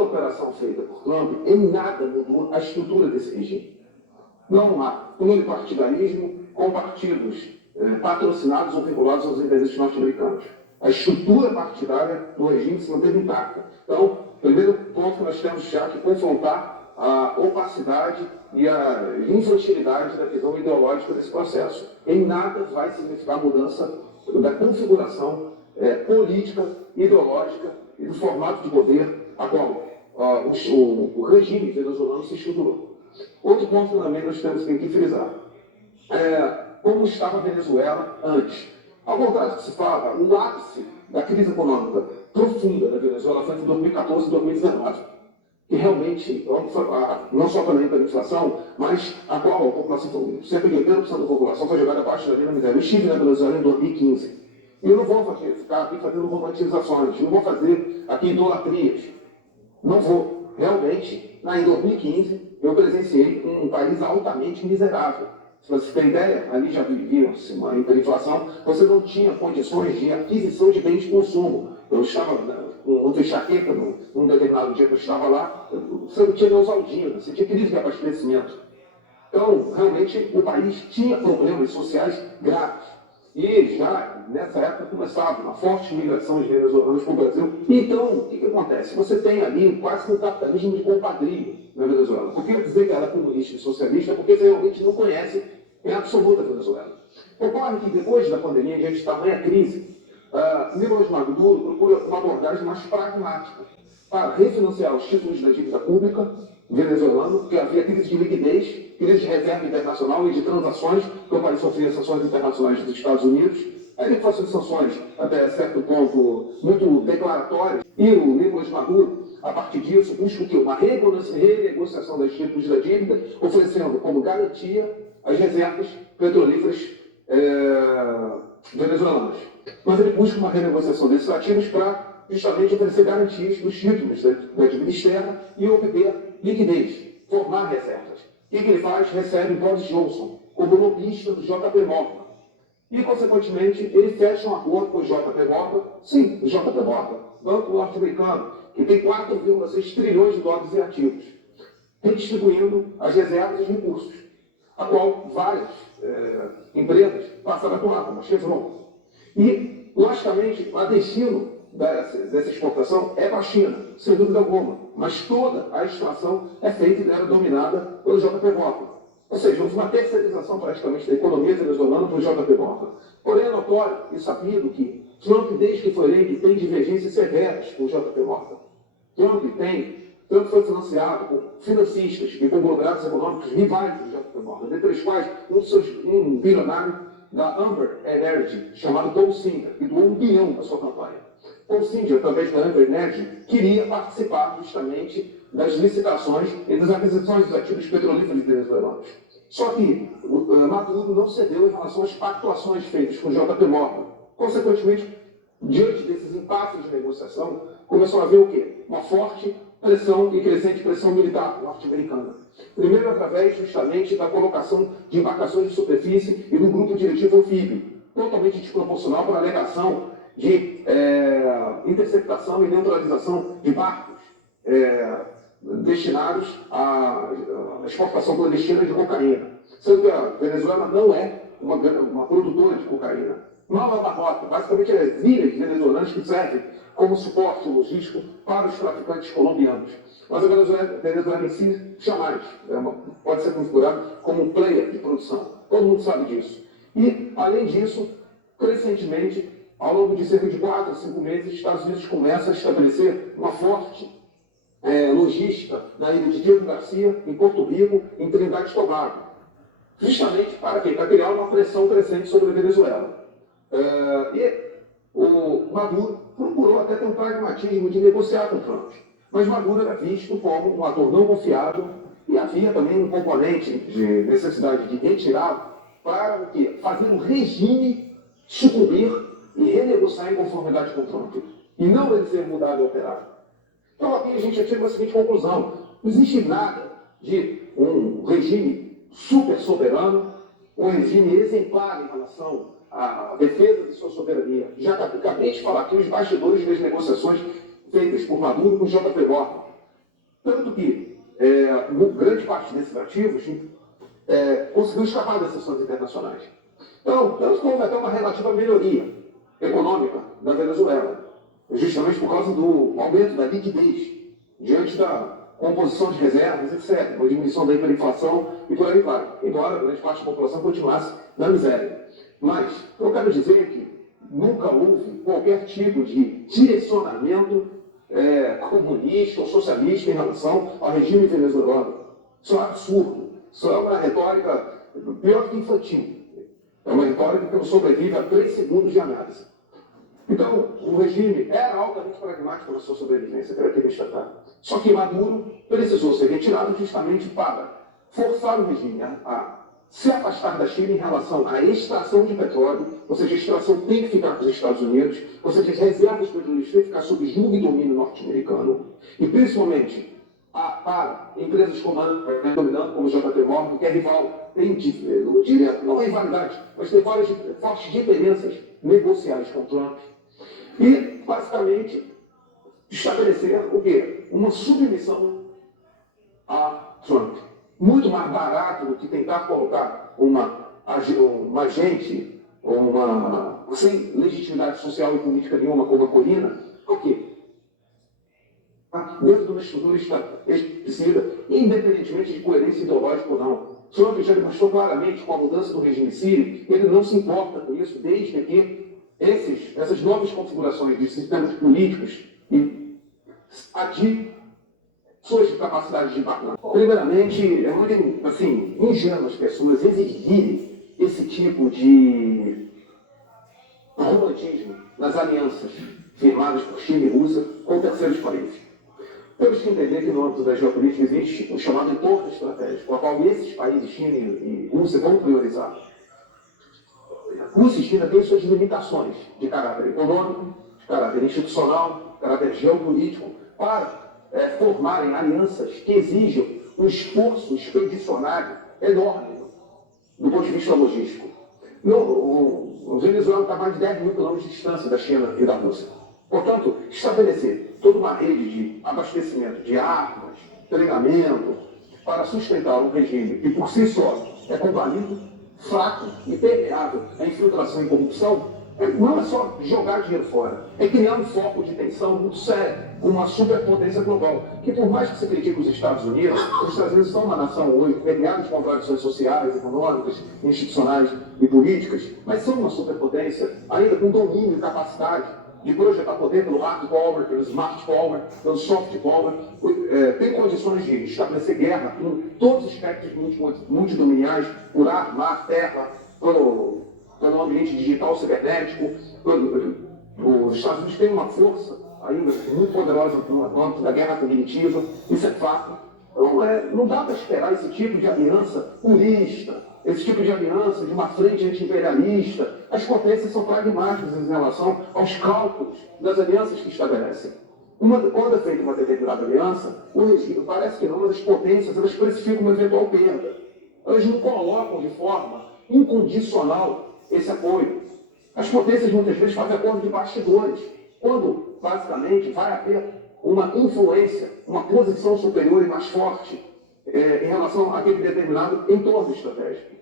toda a operação feita por Trump em nada mudou a estrutura desse regime. Não há pluripartidarismo com partidos patrocinados ou vinculados aos interesses norte-americanos. A estrutura partidária do regime se manteve intacta. Então, primeiro ponto que nós temos já que confrontar a opacidade e a infantilidade da visão ideológica desse processo. Em nada vai significar mudança da configuração política, ideológica e do formato de poder a qual o regime venezuelano se estruturou. Outro ponto também nós temos que frisar. Como estava a Venezuela antes. Ao contrário do que se fala, o ápice da crise econômica profunda da Venezuela foi em 2014 e 2019. Que realmente, não só pela inflação, mas a qual a população, cerca de 80% da população foi jogada abaixo da linha da miséria. Eu estive na Venezuela em 2015. E eu não vou ficar aqui fazendo romantizações, não vou fazer aqui idolatrias. Não vou. Realmente, em 2015, eu presenciei um país altamente miserável. Se você tem ideia, ali já vivia-se uma hiperinflação, você não tinha condições de aquisição de bens de consumo. Eu estava com outra enxaqueca, num determinado dia que eu estava lá, você não tinha Neosaldina, você tinha crise de abastecimento. Então, realmente, o país tinha problemas sociais graves. E já nessa época começava uma forte migração de venezuelanos para o Brasil. Então, o que acontece? Você tem ali quase um capitalismo de compadrio na Venezuela. Por que dizer que ela é comunista e socialista? Porque você realmente não conhece em absoluta a Venezuela. Ocorre que depois da pandemia, diante de tamanha crise, Nicolás Maduro procura uma abordagem mais pragmática para refinanciar os títulos da dívida pública venezuelana, porque havia crise de liquidez, crise de reserva internacional e de transações, que o país sofria sanções internacionais dos Estados Unidos. Aí ele faz sanções, até certo ponto, muito declaratórias, e o Nicolás Maduro, a partir disso, busca o quê? Uma renegociação dos títulos da dívida, oferecendo como garantia as reservas petrolíferas venezuelanas. Mas ele busca uma renegociação desses ativos para justamente oferecer garantias dos títulos da dívida externa e obter liquidez, formar reservas. O que ele faz? Recebe Boris Johnson como lobista do JP Morgan. E, consequentemente, ele fecha um acordo com o JP Morgan, sim, o JP Morgan, banco norte-americano, que tem 4,6 trilhões de dólares em ativos, redistribuindo as reservas e os recursos, a qual várias empresas passaram a atuar, como a Chevron. E, logicamente, o destino dessa exportação é para a China, sem dúvida alguma, mas toda a extração é feita e era dominada pelo JP Morgan. Ou seja, houve uma terceirização praticamente da economia venezuelana pelo JP Morgan. Porém, é notório e sabido que Trump, desde que foi eleito, tem divergências severas com o JP Morgan. Trump foi financiado por financistas e conglomerados econômicos rivais do JP Morgan, dentre os quais um bilionário da Amber Energy, chamado Paul Singer, que doou $1 bilhão na sua campanha. Paul Singer, através da Amber Energy, queria participar justamente das licitações e das aquisições dos ativos petrolíferos venezuelanos. Só que Maduro não cedeu em relação às pactuações feitas com o JP Morgan. Consequentemente, diante desses impasses de negociação, começou a haver o quê? Uma forte pressão e crescente pressão militar norte-americana. Primeiro, através justamente da colocação de embarcações de superfície e do grupo diretivo anfíbio, totalmente desproporcional para a alegação de interceptação e neutralização de barcos destinados à exportação clandestina de cocaína. Sendo que a Venezuela não é uma produtora de cocaína. Mal é uma rota, basicamente é ilhas venezuelanas que servem como suporte logístico para os traficantes colombianos. Mas a Venezuela em si jamais pode ser configurada como um player de produção. Todo mundo sabe disso. E, além disso, crescentemente, ao longo de cerca de 4 a 5 meses, os Estados Unidos começam a estabelecer uma forte logística na ilha de Diego Garcia, em Porto Rico, em Trindade e Tobago. Justamente para quê? Para criar uma pressão crescente sobre a Venezuela. E o Maduro procurou até ter um pragmatismo de negociar com o Trump. Mas Maduro era visto como um ator não confiável e havia também um componente de necessidade de retirá-lo para o quê? Fazer o regime sucumbir e renegociar em conformidade com o Trump. E não ele ser mudado e alterado. Então aqui a gente chega à seguinte conclusão. Não existe nada de um regime super soberano, um regime exemplar em relação à defesa de sua soberania. Já acabei de falar aqui os bastidores das negociações feitas por Maduro com o JP Morgan. Tanto que grande parte desses ativos conseguiu escapar das sanções internacionais. Então, houve até uma relativa melhoria econômica da Venezuela, justamente por causa do aumento da liquidez diante da composição de reservas, etc., a diminuição da hiperinflação e por aí vai, embora grande parte da população continuasse na miséria. Mas eu quero dizer que nunca houve qualquer tipo de direcionamento comunista ou socialista em relação ao regime venezuelano. Isso é um absurdo. Isso é uma retórica pior que infantil. É uma retórica que não sobrevive a 3 segundos de análise. Então, o regime era altamente pragmático na sua sobrevivência, quero aqui destacar. Só que Maduro precisou ser retirado justamente para forçar o regime a se afastar da China em relação à extração de petróleo, ou seja, a extração tem que ficar com os Estados Unidos, ou seja, as reservas petrolíferas têm que ficar sob jogo e domínio norte-americano, e principalmente para empresas dominando como o JP Morgan, que é rival, tem, não diria, não é rivalidade, mas tem várias fortes diferenças negociais com o Trump. E, basicamente, estabelecer o quê? Uma submissão a Trump. Muito mais barato do que tentar colocar uma agente sem legitimidade social e política nenhuma como a Corina, por quê? Dentro de uma estrutura estabelecida, independentemente de coerência ideológica ou não. Trump já demonstrou claramente com a mudança do regime sírio, ele não se importa com isso, desde que essas novas configurações de sistemas políticos e suas capacidades de impactar. Primeiramente, é muito ingênuo as pessoas exigirem esse tipo de romantismo nas alianças firmadas por China e Rússia com terceiros países. Temos que entender que no âmbito da geopolítica existe o chamado entorno estratégico, a qual esses países, China e Rússia, vão priorizar. Rússia e China têm suas limitações de caráter econômico, de caráter institucional, de caráter geopolítico, para formarem alianças que exijam um esforço expedicionário enorme do ponto de vista logístico. O Venezuela está a mais de 10 mil quilômetros de distância da China e da Rússia. Portanto, estabelecer toda uma rede de abastecimento de armas, treinamento, para sustentar um regime que por si só é combalido, fraco e permeável à infiltração e corrupção, não é só jogar dinheiro fora, é criar um foco de tensão muito sério, uma superpotência global, que por mais que se critique os Estados Unidos são uma nação hoje permeada de contradições sociais, econômicas, institucionais e políticas, mas são uma superpotência, ainda com domínio e capacidade de projetar poder pelo hard power, pelo smart power, pelo soft power, tem condições de estabelecer guerra em todos os espectros multidominiais, por ar, mar, terra, pelo ambiente digital cibernético. Os Estados Unidos têm uma força ainda muito poderosa no âmbito da guerra cognitiva, isso é fato. Não dá para esperar esse tipo de aliança purista, esse tipo de aliança de uma frente anti-imperialista. As potências são pragmáticas em relação aos cálculos das alianças que estabelecem. Quando é feita uma determinada aliança, o regime, parece que não, mas as potências elas precificam uma eventual perda. Elas não colocam de forma incondicional esse apoio. As potências muitas vezes fazem acordo de bastidores, quando basicamente vai haver uma influência, uma posição superior e mais forte em relação àquele determinado entorno estratégico.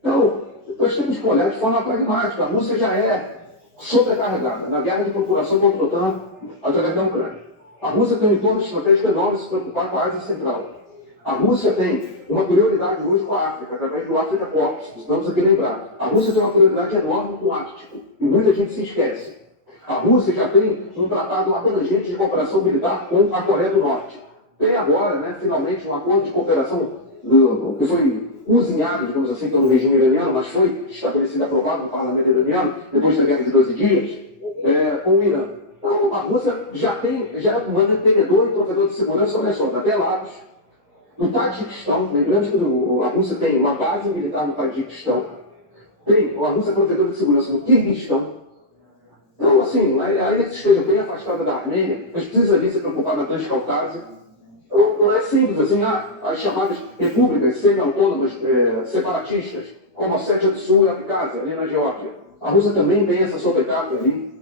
Então, nós temos que olhar de forma pragmática. A Rússia já é sobrecarregada na guerra de procuração contra o OTAN através da Ucrânia. A Rússia tem um entorno estratégico enorme se preocupar com a Ásia Central. A Rússia tem uma prioridade hoje com a África, através do Africa Corps, precisamos aqui lembrar. A Rússia tem uma prioridade enorme com o Ártico, e muita gente se esquece. A Rússia já tem um tratado abrangente de cooperação militar com a Coreia do Norte. Tem agora, finalmente, um acordo de cooperação que foi usinhado, digamos assim, pelo regime iraniano, mas foi estabelecido e aprovado no parlamento iraniano, depois da Guerra de 12 Dias, com o Irã. Então, a Rússia já é um mantenedor e provedor de segurança, olha só, da Belarus, no Tajiquistão. Lembrando que a Rússia tem uma base militar no Tajiquistão, a Rússia é provedora de segurança no Quirguistão. Então, aí que esteja bem afastada da Armênia, mas precisa vir se preocupar na Transcaucásia. Não é simples assim, as chamadas repúblicas semi-autônomas separatistas, como a Ossétia do Sul e a Abkhazia, ali na Geórgia. A Rússia também tem essa sobrecarga ali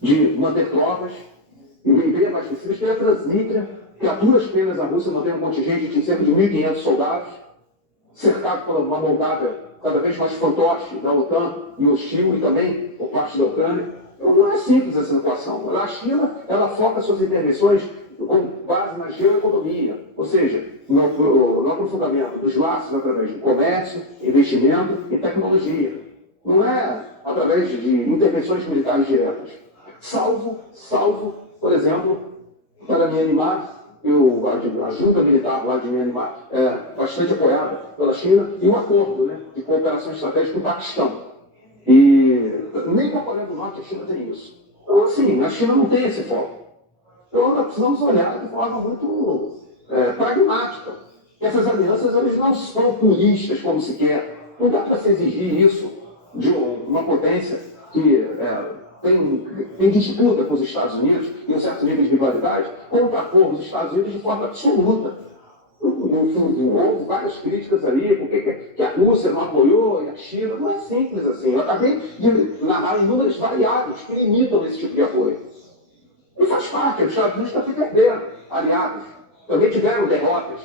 de manter tropas e bem abastecidas. Tem a Transnistria, que a duras penas a Rússia mantém um contingente de cerca de 1.500 soldados, cercado por uma moldada cada vez mais fantoche da OTAN e hostil, e também por parte da Ucrânia. Então, não é simples essa equação. A China, ela foca suas intervenções com base na geoeconomia, ou seja, no aprofundamento dos laços através de comércio, investimento e tecnologia. Não é através de intervenções militares diretas. Salvo, por exemplo, para Myanmar, a junta militar lá de Myanmar é bastante apoiada pela China, e um acordo, né, de cooperação estratégica com o Paquistão. E nem com a Coreia do Norte a China tem isso. Então, assim, a China não tem esse foco. Então, nós precisamos olhar de forma muito pragmática. Essas alianças, elas não são puristas como se quer. Não dá para se exigir isso de uma potência que tem disputa com os Estados Unidos e um certo nível de rivalidade, contrapor os Estados Unidos de forma absoluta. Houve várias críticas ali, porque que a Rússia não apoiou e a China. Não é simples assim. Eu acabei de narrar números variados que limitam esse tipo de apoio. E faz parte, os Estados Unidos também perderam aliados, também tiveram derrotas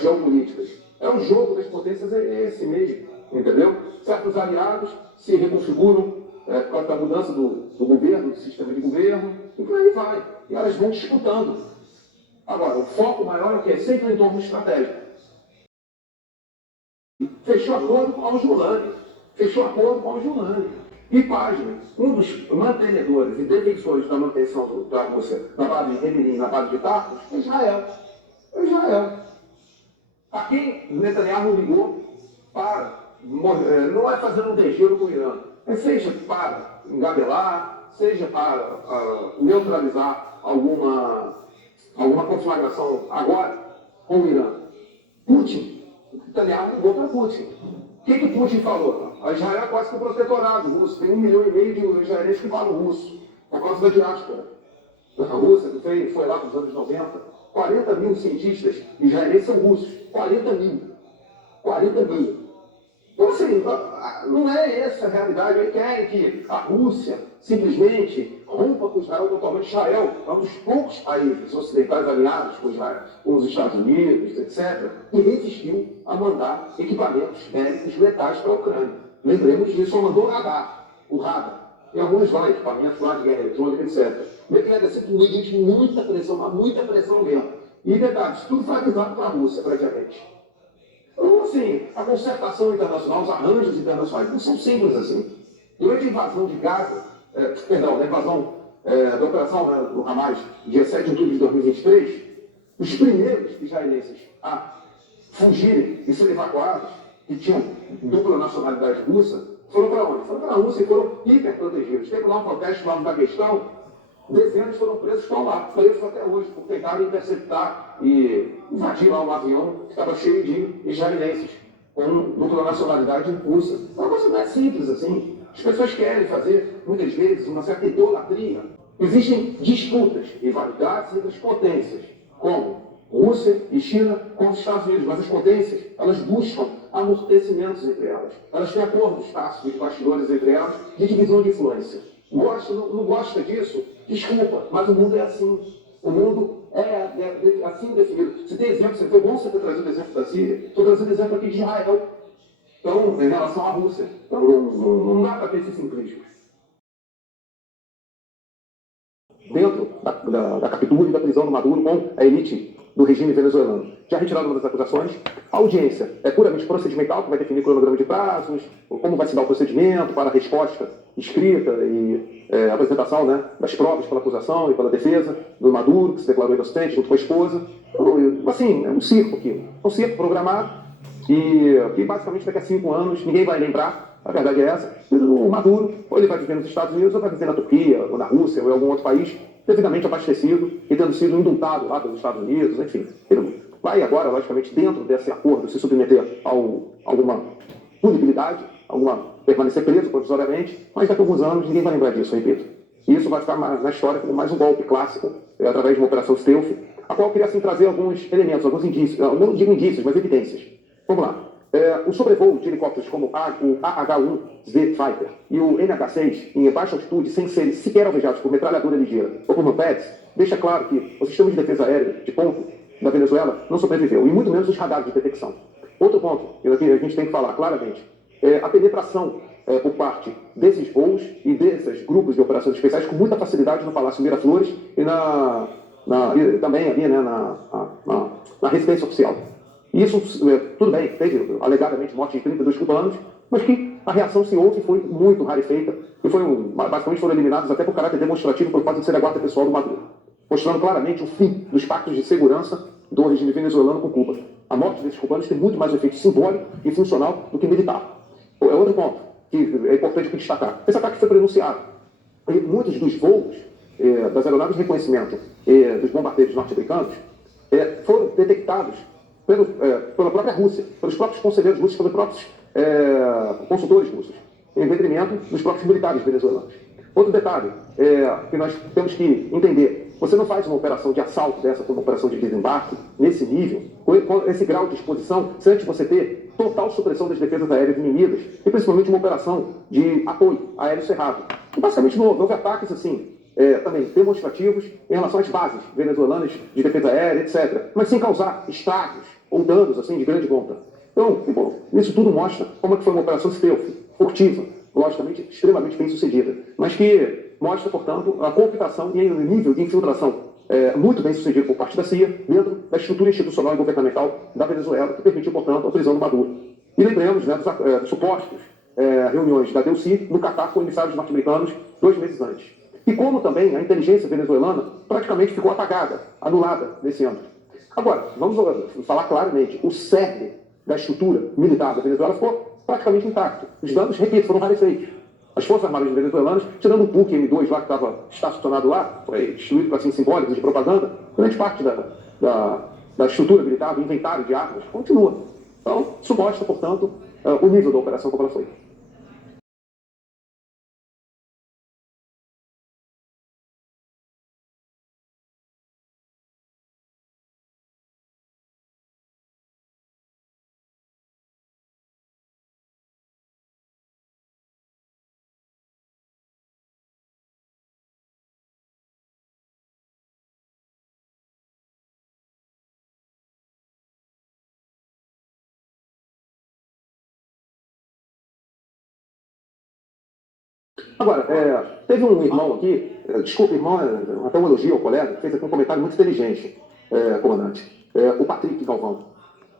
geopolíticas. É um jogo das potências, é esse mesmo, entendeu? Certos aliados se reconfiguram por causa da mudança do governo, do sistema de governo, e por aí vai. E elas vão disputando. Agora, o foco maior é o quê? Sempre em torno estratégico. Fechou acordo com a Julani. E página, um dos mantenedores e defensores da manutenção da Rússia na base de Remelim, na base de Tartus, é Israel. A quem Netanyahu ligou para, não é fazendo um degelo com o Irã, mas seja para engabelar, seja para neutralizar alguma conflagração agora com o Irã. Putin, Netanyahu ligou para Putin. O que Putin falou? A Israel é quase que um protetorado russo. Tem 1,5 milhão de israelenses que falam russo, por causa da diáspora. A Rússia, que foi lá nos anos 90, 40 mil cientistas israelenses são russos. 40 mil. Então, assim, não é essa a realidade. Eles querem que a Rússia simplesmente rompa com Israel totalmente. Israel é um dos poucos países ocidentais alinhados com Israel, com os Estados Unidos, etc., que resistiu a mandar equipamentos bélicos letais para a Ucrânia. Lembremos disso, só mandou o radar. Tem alguns lá, equipamentos lá de guerra eletrônica, etc. Deve ser mediante muita pressão mesmo. E detalhe, isso tudo foi avisado para a Rússia, praticamente. Então, assim, a concertação internacional, os arranjos internacionais não são simples assim. Durante a invasão de Gaza, a invasão da operação do Hamas, dia 7 de outubro de 2023, os primeiros israelenses a fugirem e serem evacuados, que tinham dupla nacionalidade russa, foram para onde? Foram para a Rússia e foram hiperprotegidos. Teve lá um protesto lá no Daguestão, dezenas foram presos, estão lá, presos até hoje, por tentarem interceptar e invadir lá um avião que estava cheio de israelenses com dupla nacionalidade russa. Uma coisa não é simples assim. As pessoas querem fazer, muitas vezes, uma certa idolatria. Existem disputas e rivalidades entre as potências, como Rússia e China com os Estados Unidos, mas as potências, elas buscam amortecimentos entre elas. Elas têm acordos tácitos de bastidores entre elas de divisão de influência. Não gosta disso? Desculpa, mas o mundo é assim. O mundo é assim definido. Você tem exemplo, foi bom você ter trazido o exemplo da Síria, estou trazendo exemplo aqui de Israel. Então, em relação à Rússia. Então, não dá para ter esse simplismo. Dentro da captura e da prisão do Maduro com a elite do regime venezuelano. Já retirado uma das acusações, a audiência é puramente procedimental, que vai definir o cronograma de prazos, como vai se dar o procedimento para a resposta escrita e apresentação, né, das provas pela acusação e pela defesa do Maduro, que se declarou inocente junto com a esposa. Então, assim, é um circo aqui. É um circo programado e basicamente daqui a 5 anos ninguém vai lembrar, a verdade é essa, o Maduro, ou ele vai viver nos Estados Unidos, ou vai viver na Turquia, ou na Rússia, ou em algum outro país, devidamente abastecido e tendo sido indultado lá pelos Estados Unidos, enfim. Ele vai agora, logicamente, dentro desse acordo, se submeter a alguma punibilidade, permanecer preso provisoriamente, mas daqui a alguns anos ninguém vai lembrar disso, repito. E isso vai ficar na história como mais um golpe clássico, através de uma operação stealth, a qual eu queria assim trazer alguns elementos, alguns indícios, não digo indícios, mas evidências. Vamos lá. O sobrevoo de helicópteros como o AH-1Z Fighter e o NH-6 em baixa altitude, sem serem sequer alvejados por metralhadora ligeira ou por manpedes, deixa claro que o sistema de defesa aérea de ponto da Venezuela não sobreviveu, e muito menos os radares de detecção. Outro ponto que a gente tem que falar claramente é a penetração por parte desses voos e desses grupos de operações especiais com muita facilidade no Palácio Miraflores e também ali, né, na residência oficial. E isso, tudo bem, teve alegadamente morte de 32 cubanos, mas que a reação se houve foi muito rarefeita e basicamente foram eliminados até por caráter demonstrativo por fato de ser a guarda pessoal do Maduro, mostrando claramente o fim dos pactos de segurança do regime venezuelano com Cuba. A morte desses cubanos tem muito mais um efeito simbólico e funcional do que militar. É outro ponto que é importante destacar. Esse ataque foi pronunciado. E muitos dos voos das aeronaves de reconhecimento dos bombardeiros norte-americanos foram detectados pela própria Rússia, pelos próprios conselheiros russos, pelos próprios consultores russos, em detrimento dos próprios militares venezuelanos. Outro detalhe que nós temos que entender: você não faz uma operação de assalto dessa como uma operação de desembarque, nesse nível, com esse grau de exposição, sem antes você ter total supressão das defesas aéreas inimigas, e principalmente uma operação de apoio aéreo cerrado. E basicamente não houve ataques assim, também demonstrativos em relação às bases venezuelanas de defesa aérea, etc., mas sem causar estragos ou danos assim, de grande monta. Então, isso tudo mostra como é que foi uma operação stealth, furtiva, logicamente extremamente bem sucedida, mas que mostra, portanto, a cooptação e o nível de infiltração muito bem sucedido por parte da CIA dentro da estrutura institucional e governamental da Venezuela, que permitiu, portanto, a prisão do Maduro. E lembramos, né, dos supostos reuniões da Delcy no Catar com emissários norte-americanos 2 meses antes. E como também a inteligência venezuelana praticamente ficou apagada, anulada nesse âmbito. Agora, vamos falar claramente: o cerne da estrutura militar da Venezuela ficou praticamente intacto. Os danos, repito, foram rarefeitos. As Forças Armadas venezuelanas, tirando o PUC M2 lá que estava estacionado lá, foi destruído para fins simbólicos de propaganda, grande parte da estrutura militar, do inventário de armas, continua. Então, isso mostra, portanto, o nível da operação como ela foi. Agora, teve um irmão aqui, desculpa, irmão, até um elogio ao colega, que fez aqui um comentário muito inteligente, comandante, o Patrick Galvão.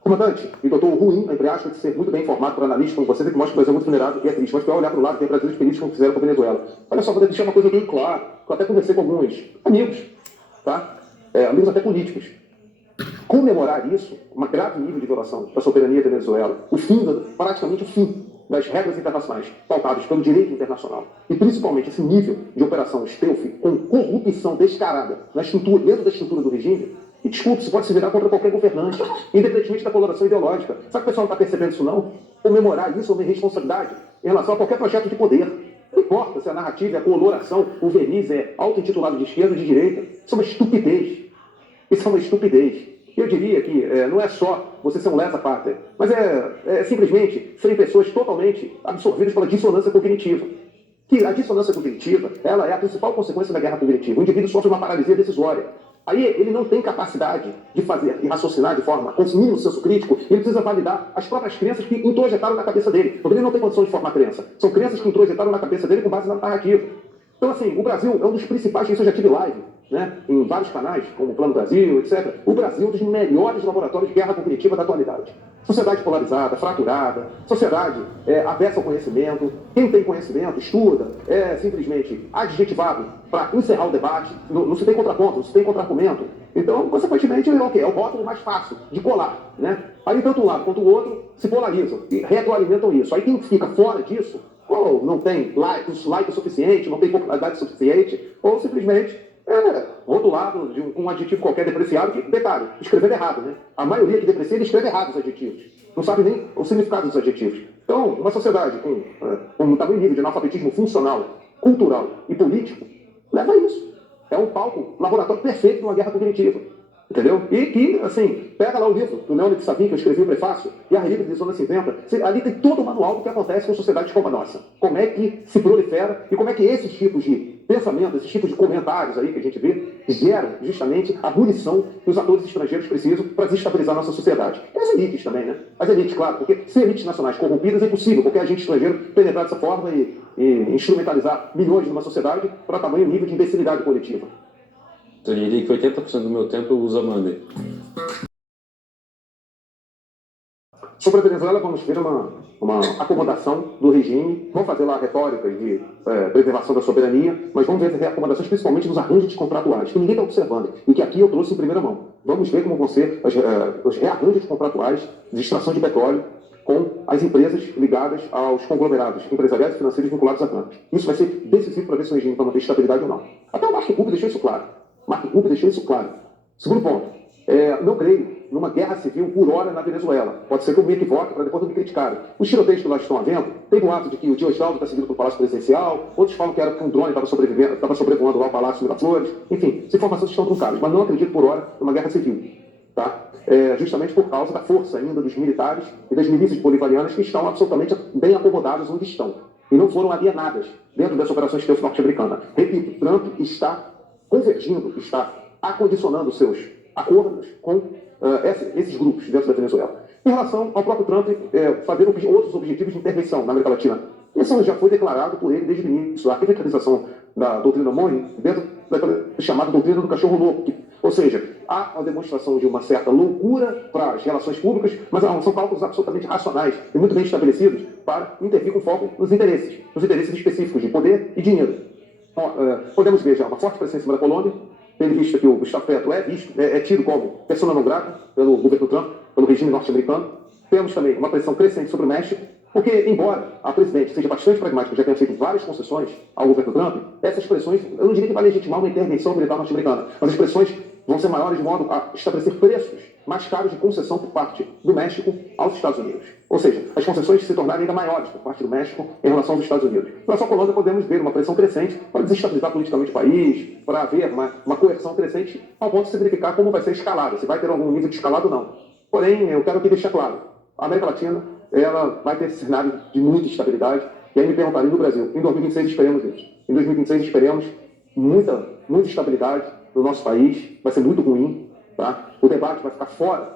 Comandante, e doutor ruim, entre aspas, de ser muito bem informado por analistas como vocês, que mostra que o Brasil é muito vulnerável e é triste, mas para olhar para o lado, tem brasileiros felizes como fizeram com a Venezuela. Olha só, vou deixar uma coisa bem clara, que eu até conversei com alguns amigos, tá? Amigos até políticos. Comemorar isso, uma grave nível de violação da soberania da Venezuela, praticamente o fim das regras internacionais pautadas pelo direito internacional, e principalmente esse nível de operação stealth com corrupção descarada dentro da estrutura do regime. E desculpe, isso pode se virar contra qualquer governante, independentemente da coloração ideológica. Sabe que o pessoal não está percebendo isso, não? Comemorar isso é uma responsabilidade em relação a qualquer projeto de poder. Não importa se a narrativa é a coloração, o verniz é auto-intitulado de esquerda ou de direita. Isso é uma estupidez. Isso é uma estupidez. Eu diria que não é só você ser um lesa-pátria, mas é simplesmente serem pessoas totalmente absorvidas pela dissonância cognitiva. Que a dissonância cognitiva, ela é a principal consequência da guerra cognitiva. O indivíduo sofre uma paralisia decisória. Aí ele não tem capacidade de fazer e raciocinar de forma com o mínimo senso crítico, ele precisa validar as próprias crenças que introjetaram na cabeça dele, porque ele não tem condição de formar crença. São crenças que introjetaram na cabeça dele com base na narrativa. Então, assim, o Brasil é um dos principais, isso eu já tive live, né, em vários canais, como o Plano Brasil, etc. O Brasil é um dos melhores laboratórios de guerra cognitiva da atualidade. Sociedade polarizada, fraturada, sociedade avessa ao conhecimento. Quem tem conhecimento, estuda, é simplesmente adjetivado para encerrar o debate. Não se tem contraponto, não se tem contra-argumento. Então, consequentemente, é o rótulo mais fácil de colar, né? Aí, tanto um lado quanto o outro se polarizam e retroalimentam isso. Aí, quem fica fora disso, ou não tem like suficiente, não tem popularidade suficiente, ou simplesmente rotulado de um adjetivo qualquer depreciado, que, detalhe, escrevendo errado, né? A maioria que deprecia, ele escreve errado os adjetivos. Não sabe nem o significado dos adjetivos. Então, uma sociedade com um tamanho nível de analfabetismo funcional, cultural e político, leva a isso. É um palco, laboratório perfeito de uma guerra cognitiva. Entendeu? E que, assim, pega lá o livro do Leonid Savin, que eu escrevi o prefácio, e a Relíquia de Zona 50, ali tem todo o manual do que acontece com sociedades como a nossa. Como é que se prolifera e como é que esses tipos de pensamentos, esses tipos de comentários aí que a gente vê, geram justamente a munição que os atores estrangeiros precisam para desestabilizar a nossa sociedade. E as elites também, né? As elites, claro, porque ser elites nacionais corrompidas é impossível, qualquer agente estrangeiro penetrar dessa forma e instrumentalizar milhões numa sociedade para tamanho nível de imbecilidade coletiva. Eu diria que 80% do meu tempo eu uso a Monday. Sobre a Venezuela, vamos ver uma acomodação do regime. Vamos fazer lá retóricas de preservação da soberania, mas vamos ver acomodações principalmente nos arranjos contratuais, que ninguém está observando, e que aqui eu trouxe em primeira mão. Vamos ver como vão ser os rearranjos contratuais de extração de petróleo com as empresas ligadas aos conglomerados empresariais e financeiros vinculados a Trump. Isso vai ser decisivo para ver se o regime vai manter estabilidade ou não. Até o Marco Rubio deixou isso claro. Marco Rubio deixou isso claro. Segundo ponto, não creio numa guerra civil por hora na Venezuela. Pode ser que eu me equivoque para depois não me criticarem. Os tiroteios que lá estão havendo, tem boato de que o Diosdado está seguindo para o Palácio Presidencial, outros falam que era que um drone estava sobrevoando lá o Palácio Miraflores. Enfim, as informações estão truncadas, mas não acredito por hora numa guerra civil. Tá? Justamente por causa da força ainda dos militares e das milícias bolivarianas que estão absolutamente bem acomodadas onde estão e não foram alienadas dentro dessa operação externa norte-americana. Repito, Trump está convergindo, está acondicionando seus acordos com esses grupos dentro da Venezuela. Em relação ao próprio Trump fazer outros objetivos de intervenção na América Latina, isso já foi declarado por ele desde o início, a radicalização da doutrina Monroe dentro daquela chamada doutrina do cachorro louco. Ou seja, há uma demonstração de uma certa loucura para as relações públicas, mas são cálculos absolutamente racionais e muito bem estabelecidos para intervir com foco nos interesses específicos de poder e dinheiro. Podemos ver já uma forte presença em cima da Colômbia, tendo visto que o Gustavo Petro é tido como persona não grata pelo governo Trump, pelo regime norte-americano. Temos também uma pressão crescente sobre o México, porque, embora a presidente seja bastante pragmática, já tenha feito várias concessões ao governo Trump, essas pressões, eu não diria que vai legitimar uma intervenção militar norte-americana, mas as pressões vão ser maiores de modo a estabelecer preços mais caros de concessão por parte do México aos Estados Unidos. Ou seja, as concessões se tornarem ainda maiores por parte do México em relação aos Estados Unidos. Em relação à Colômbia, podemos ver uma pressão crescente para desestabilizar politicamente o país, para haver uma coerção crescente, ao ponto de se verificar como vai ser escalada, se vai ter algum nível de escalado ou não. Porém, eu quero aqui deixar claro, a América Latina ela vai ter esse cenário de muita estabilidade, e aí me perguntarem no Brasil, em 2026 esperemos isso. Em 2026 esperemos muita estabilidade no nosso país, vai ser muito ruim, tá? O debate vai ficar fora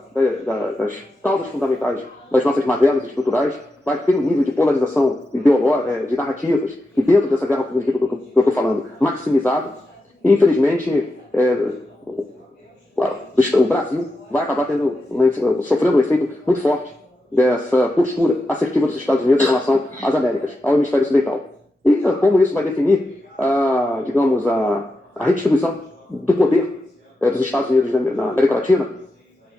das causas fundamentais das nossas mazelas estruturais, vai ter um nível de polarização ideológica, de narrativas, e dentro dessa guerra política que eu estou falando, maximizado, e infelizmente o Brasil vai acabar sofrendo um efeito muito forte dessa postura assertiva dos Estados Unidos em relação às Américas, ao hemisfério ocidental. E como isso vai definir, digamos, a redistribuição do poder dos Estados Unidos na América Latina,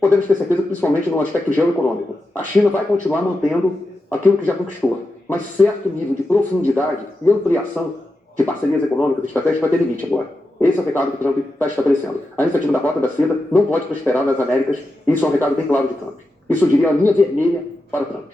podemos ter certeza, principalmente no aspecto geoeconômico. A China vai continuar mantendo aquilo que já conquistou, mas certo nível de profundidade e ampliação de parcerias econômicas e estratégicas vai ter limite agora. Esse é o recado que o Trump está estabelecendo. A iniciativa da Rota da Seda não pode prosperar nas Américas, e isso é um recado bem claro de Trump. Isso eu diria a linha vermelha para Trump.